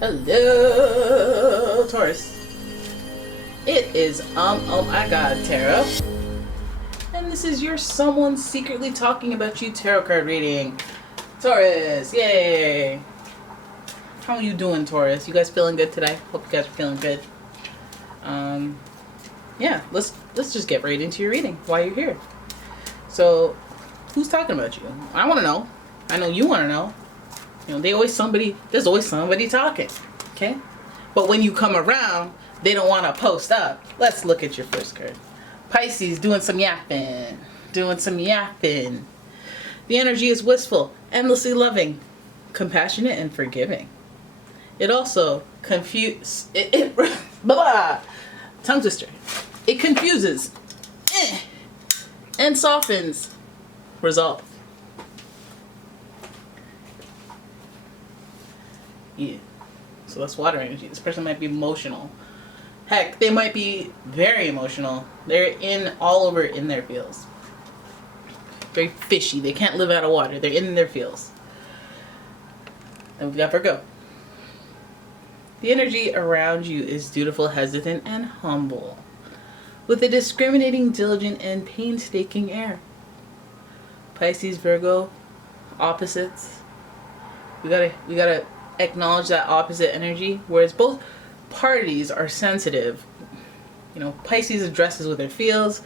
Hello, Taurus. It is oh my god, tarot. And this is your someone secretly talking about you tarot card reading. Taurus, yay. How are you doing, Taurus? You guys feeling good today? Hope you guys are feeling good. Yeah, let's just get right into your reading while you're here. So, who's talking about you? I want to know. I know you want to know. You know, there's always somebody talking, okay? But when you come around, they don't want to post up. Let's look at your first card. Pisces, doing some yapping. The energy is wistful, endlessly loving, compassionate, and forgiving. It also tongue twister. It confuses and softens. Resolve. Yeah. So that's water energy. This person might be emotional. Heck, they might be very emotional. They're all over in their feels. Very fishy. They can't live out of water. They're in their feels. Then we've got Virgo. The energy around you is dutiful, hesitant, and humble, with a discriminating, diligent, and painstaking air. Pisces, Virgo, opposites. We gotta acknowledge that opposite energy, whereas both parties are sensitive. You know, Pisces addresses with their feels.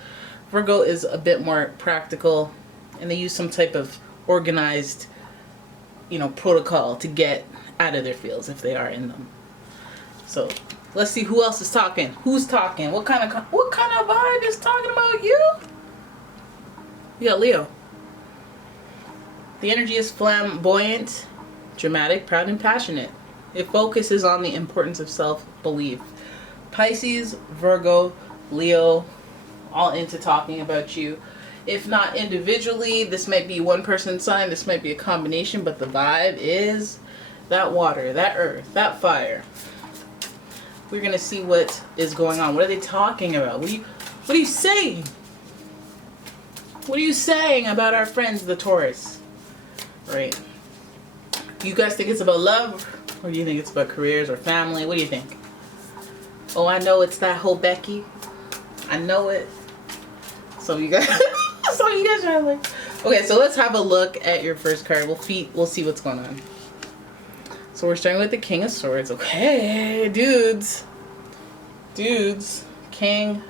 Virgo is a bit more practical, and they use some type of organized, protocol to get out of their feels if they are in them. So let's see who else is talking. Who's talking? What kind of vibe is talking about you? We got Leo. The energy is flamboyant, dramatic, proud, and passionate. It focuses on the importance of self-belief. Pisces, Virgo, Leo, all into talking about you. If not individually, this might be one person sign, this might be a combination, but the vibe is that water, that earth, that fire. We're going to see what is going on. What are they talking about? What are you saying? What are you saying about our friends, the Taurus? Right. You guys think it's about love, or do you think it's about careers or family? What do you think? Oh, I know it's that whole Becky. I know it. So you guys are like, okay. So let's have a look at your first card. We'll see what's going on. So we're starting with the King of Swords. Okay, dudes, King.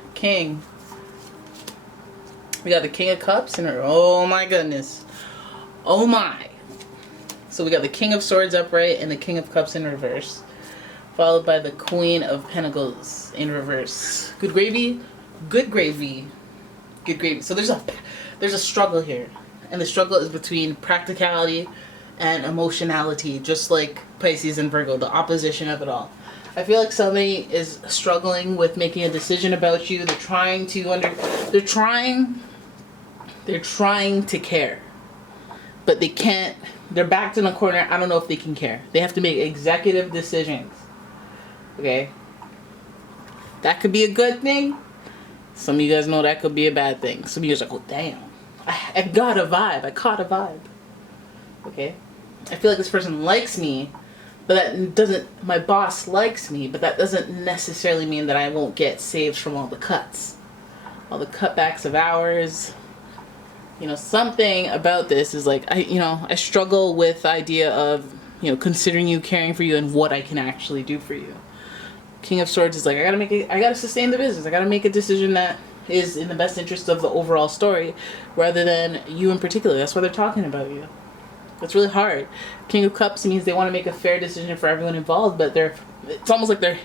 We got the King of Cups in her. Oh my goodness. Oh my. So we got the King of Swords upright and the King of Cups in reverse, followed by the Queen of Pentacles in reverse. Good gravy. So there's a struggle here, and the struggle is between practicality and emotionality, just like Pisces and Virgo, the opposition of it all. I feel like somebody is struggling with making a decision about you. They're trying to care, but they can't. They're backed in a corner. I don't know if they can care. They have to make executive decisions. Okay? That could be a good thing. Some of you guys know that could be a bad thing. Some of you guys are like, oh, damn. I got a vibe. I caught a vibe. Okay? I feel like this person likes me, but my boss likes me, but that doesn't necessarily mean that I won't get saves from all the cuts. All the cutbacks of hours. Something about this is like, I struggle with the idea of, considering you, caring for you, and what I can actually do for you. King of Swords is like, I gotta sustain the business. I gotta make a decision that is in the best interest of the overall story, rather than you in particular. That's why they're talking about you. It's really hard. King of Cups means they want to make a fair decision for everyone involved, but it's almost like their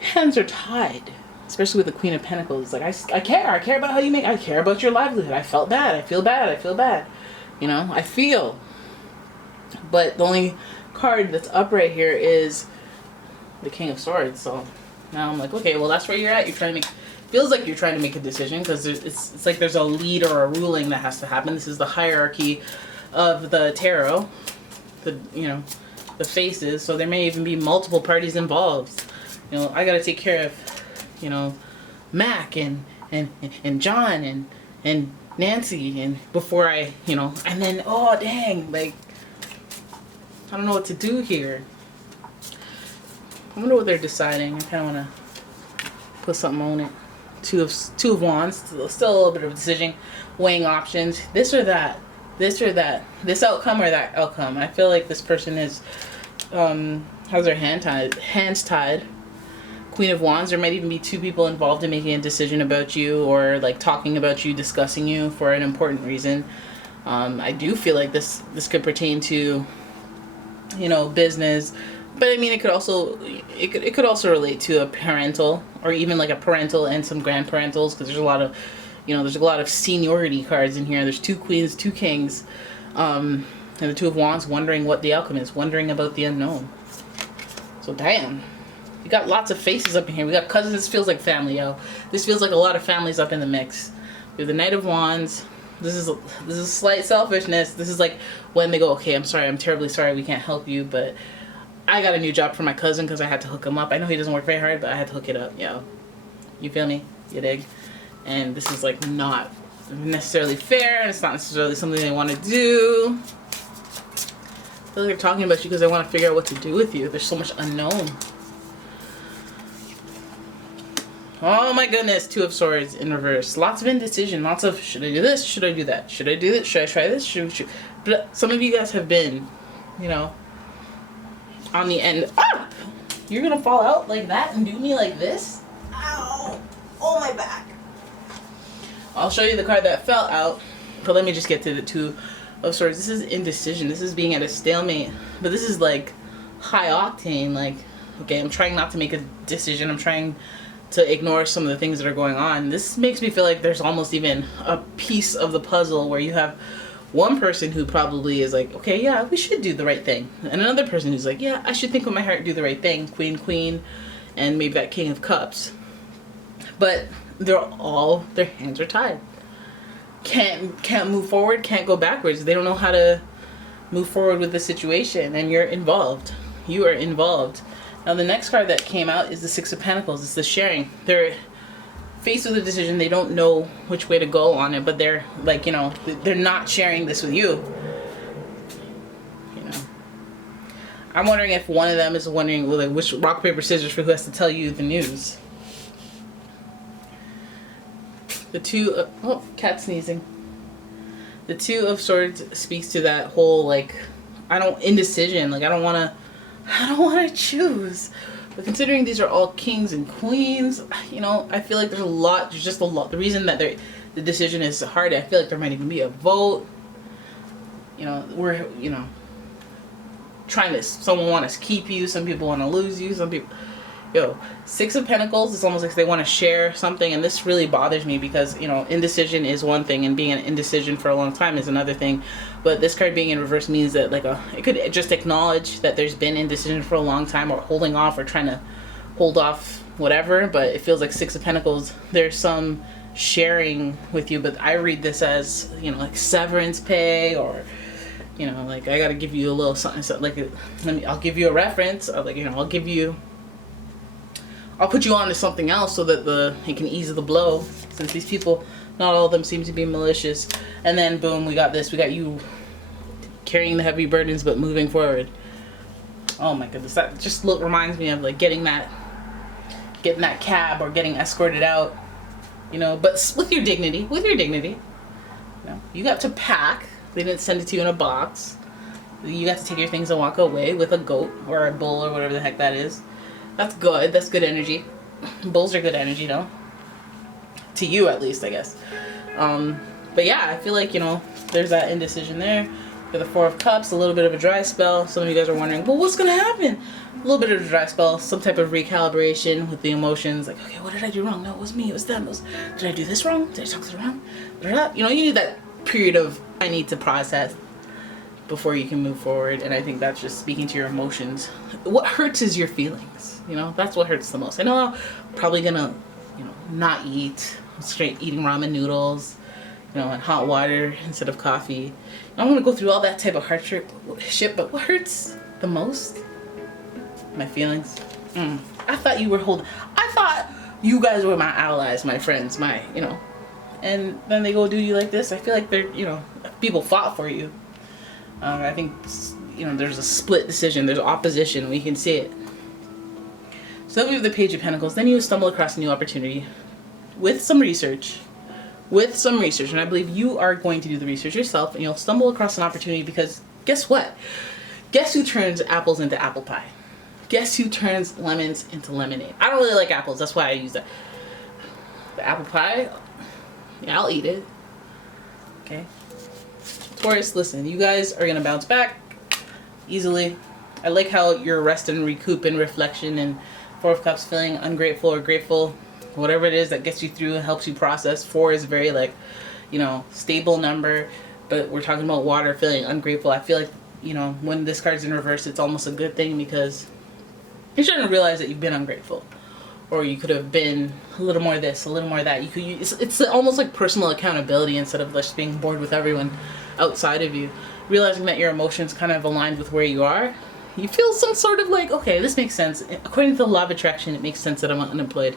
hands are tied. Especially with the Queen of Pentacles. It's like, I care about how you make, I care about your livelihood. I feel bad. I feel. I feel. But the only card that's upright here is the King of Swords. So now I'm like, okay, well, that's where you're at. Feels like you're trying to make a decision, because it's like there's a lead or a ruling that has to happen. This is the hierarchy of the tarot, the faces. So there may even be multiple parties involved. I got to take care of, Mac and John and Nancy, and before and then, oh dang, like, I don't know what to do here. I wonder what they're deciding. I kind of want to put something on it. Two of Wands. Still a little bit of a decision. Weighing options. This or that. This or that. This outcome or that outcome. I feel like this person is has their hands tied. Queen of Wands. There might even be two people involved in making a decision about you, or like talking about you, discussing you for an important reason. I do feel like this could pertain to, you know, business, but I mean it could also relate to a parental, or even like a parental and some grandparentals, because there's a lot of, you know, there's a lot of seniority cards in here. There's two queens, two kings, and the Two of Wands, wondering what the outcome is, wondering about the unknown. So damn. We got lots of faces up in here. We got cousins. This feels like family, yo. This feels like a lot of families up in the mix. We have the Knight of Wands. This is slight selfishness. This is like when they go, okay, I'm sorry, I'm terribly sorry, we can't help you, but I got a new job for my cousin because I had to hook him up. I know he doesn't work very hard, but I had to hook it up, yo. You feel me? You dig? And this is like not necessarily fair, and it's not necessarily something they want to do. I feel like they're talking about you because they want to figure out what to do with you. There's so much unknown. Oh my goodness, Two of Swords in reverse. Lots of indecision, lots of, should I do this? Should I do that? Should I do this? Should I try this? But some of you guys have been, you know, on the end. Ah! You're gonna fall out like that and do me like this? Ow! Oh, my back. I'll show you the card that fell out, but let me just get to the Two of Swords. This is indecision. This is being at a stalemate, but this is like high octane. Like, okay, I'm trying not to make a decision. I'm trying to ignore some of the things that are going on. This makes me feel like there's almost even a piece of the puzzle where you have one person who probably is like, okay, yeah, we should do the right thing, and another person who's like, yeah, I should think with my heart, do the right thing. Queen, and maybe that King of Cups. But their hands are tied. Can't move forward, can't go backwards. They don't know how to move forward with the situation, and you're involved. You are involved. Now the next card that came out is the Six of Pentacles. It's the sharing. They're faced with a decision. They don't know which way to go on it, but they're like, you know, they're not sharing this with you. You know, I'm wondering if one of them is wondering, well, like, which rock, paper, scissors for who has to tell you the news. The Two of, oh, cat sneezing. The Two of Swords speaks to that whole, like, indecision. Like, I don't want to choose. But considering these are all kings and queens, you know, I feel like there's just a lot. The reason that the decision is hard, I feel like there might even be a vote. You know, we're, you know, someone wants to keep you, some people want to lose you, some people, Six of Pentacles, it's almost like they want to share something, and this really bothers me because, you know, indecision is one thing and being an indecision for a long time is another thing. But this card being in reverse means that, like, it could just acknowledge that there's been indecision for a long time, or holding off, or trying to hold off whatever. But it feels like Six of Pentacles, there's some sharing with you, but I read this as, you know, like severance pay, or, you know, like, I gotta give you a little something, like, I'll give you a reference, or, like, you know, I'll put you on to something else so that it can ease the blow, since these people, not all of them seem to be malicious. And then boom, we got this. We got you carrying the heavy burdens but moving forward. Oh my goodness, that just reminds me of, like, getting that cab or getting escorted out, you know, but with your dignity. You know, you got to pack. They didn't send it to you in a box. You got to take your things and walk away with a goat or a bull or whatever the heck that is. That's good. That's good energy. Bulls are good energy, no? To you, at least, I guess. But yeah, I feel like, you know, there's that indecision there. For the Four of Cups, a little bit of a dry spell. Some of you guys are wondering, well, what's going to happen? A little bit of a dry spell. Some type of recalibration with the emotions. Like, okay, what did I do wrong? No, it was me. It was them. Did I do this wrong? Did I talk to them wrong? You know, you need that period of, I need to process before you can move forward. And I think that's just speaking to your emotions. What hurts is your feelings. You know, that's what hurts the most. I know I'm probably gonna, you know, not eat, straight eating ramen noodles, you know, and hot water instead of coffee. I'm gonna go through all that type of hardship shit, but what hurts the most? My feelings. I thought you guys were my allies, my friends, you know, and then they go do you like this. I feel like they're, you know, people fought for you. I think, you know, there's a split decision, there's opposition, we can see it. So then we have the Page of Pentacles. Then you stumble across a new opportunity with some research. And I believe you are going to do the research yourself, and you'll stumble across an opportunity because guess what? Guess who turns apples into apple pie? Guess who turns lemons into lemonade? I don't really like apples, that's why I use that. The apple pie, yeah, I'll eat it. Okay. Taurus, listen, you guys are going to bounce back easily. I like how you're rest and recoup and reflection, and Four of Cups, feeling ungrateful or grateful. Whatever it is that gets you through and helps you process. 4 is very, like, you know, stable number, but we're talking about water, feeling ungrateful. I feel like, you know, when this card's in reverse, it's almost a good thing because you're starting to realize that you've been ungrateful, or you could have been a little more this, a little more that. It's almost like personal accountability instead of just being bored with everyone outside of you. Realizing that your emotions kind of aligned with where you are. You feel some sort of like, okay, this makes sense. According to the law of attraction, it makes sense that I'm unemployed.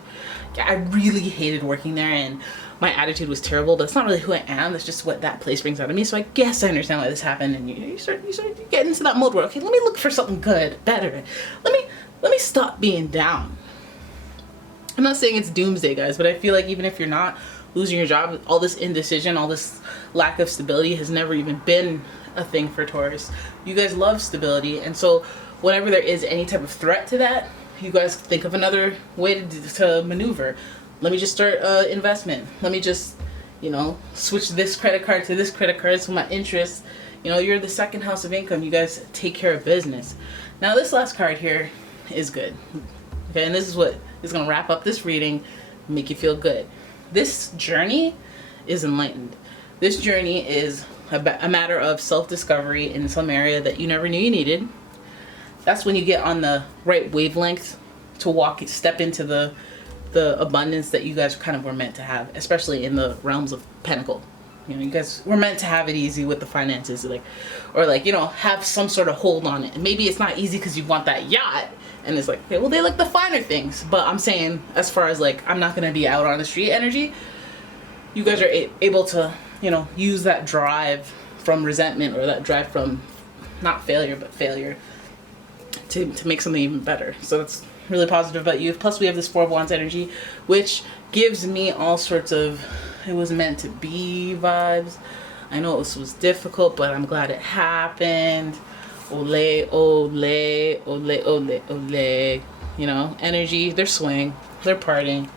Yeah, I really hated working there, and my attitude was terrible, but it's not really who I am. That's just what that place brings out of me. So I guess I understand why this happened, and you start getting into that mode where, okay, let me look for something good, better. Let me stop being down. I'm not saying it's doomsday, guys, but I feel like even if you're not losing your job, all this indecision, all this lack of stability has never even been a thing for Taurus. You guys love stability, and so whenever there is any type of threat to that, you guys think of another way to maneuver. Let me just start investment. Let me just, you know, switch this credit card to this credit card so my interest, you know, you're the second house of income. You guys take care of business. Now this last card here is good. Okay, and this is what is going to wrap up this reading, make you feel good. This journey is enlightened. This journey is a matter of self-discovery in some area that you never knew you needed. That's when you get on the right wavelength to step into the abundance that you guys kind of were meant to have, especially in the realms of Pentacle. You know, you guys were meant to have it easy with the finances, or you know, have some sort of hold on it. And maybe it's not easy because you want that yacht, and it's like, okay, well, they like the finer things. But I'm saying, as far as like, I'm not gonna be out on the street energy, you guys are able to, you know, use that drive from resentment, or that drive from not failure but failure, to make something even better. So that's really positive about you. Plus we have this Four of Wands energy, which gives me all sorts of it was meant to be vibes. I know this was difficult, but I'm glad it happened. Ole, ole, ole, ole, ole. You know, energy, they're swaying, they're partying.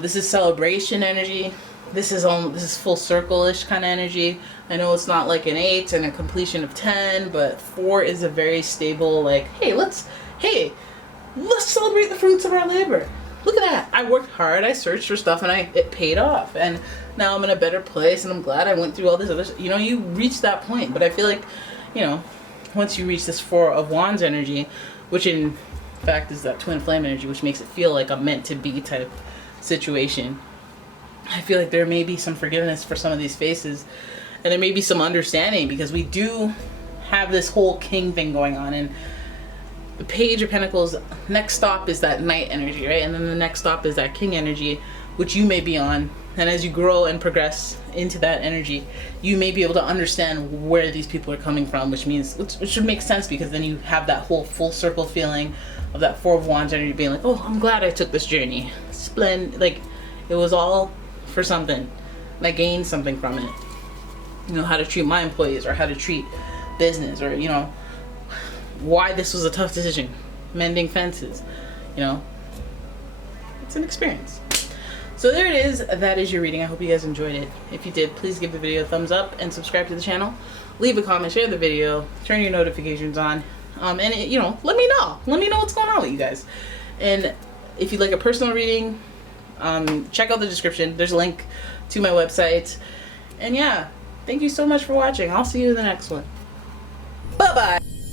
This is celebration energy. This is full circle-ish kind of energy. I know it's not like an 8 and a completion of 10, but 4 is a very stable, like, hey, let's celebrate the fruits of our labor. Look at that. I worked hard, I searched for stuff, and it paid off. And now I'm in a better place, and I'm glad I went through all this other, you know, you reach that point. But I feel like, you know, once you reach this Four of Wands energy, which in fact is that twin flame energy, which makes it feel like a meant to be type situation, I feel like there may be some forgiveness for some of these faces, and there may be some understanding, because we do have this whole king thing going on. And the Page of Pentacles, next stop is that Knight energy, right? And then the next stop is that King energy, which you may be on. And as you grow and progress into that energy, you may be able to understand where these people are coming from, which means, which should make sense, because then you have that whole full circle feeling of that Four of Wands energy being like, oh, I'm glad I took this journey. Splendid. Like, it was all for something, and I gained something from it. You know, how to treat my employees, or how to treat business, or, you know, why this was a tough decision. Mending fences, you know, it's an experience. So there it is. That is your reading. I hope you guys enjoyed it. If you did, please give the video a thumbs up and subscribe to the channel. Leave a comment, share the video, turn your notifications on, and you know, let me know what's going on with you guys. And if you'd like a personal reading, check out the description. There's a link to my website. And yeah, thank you so much for watching. I'll see you in the next one. Bye bye.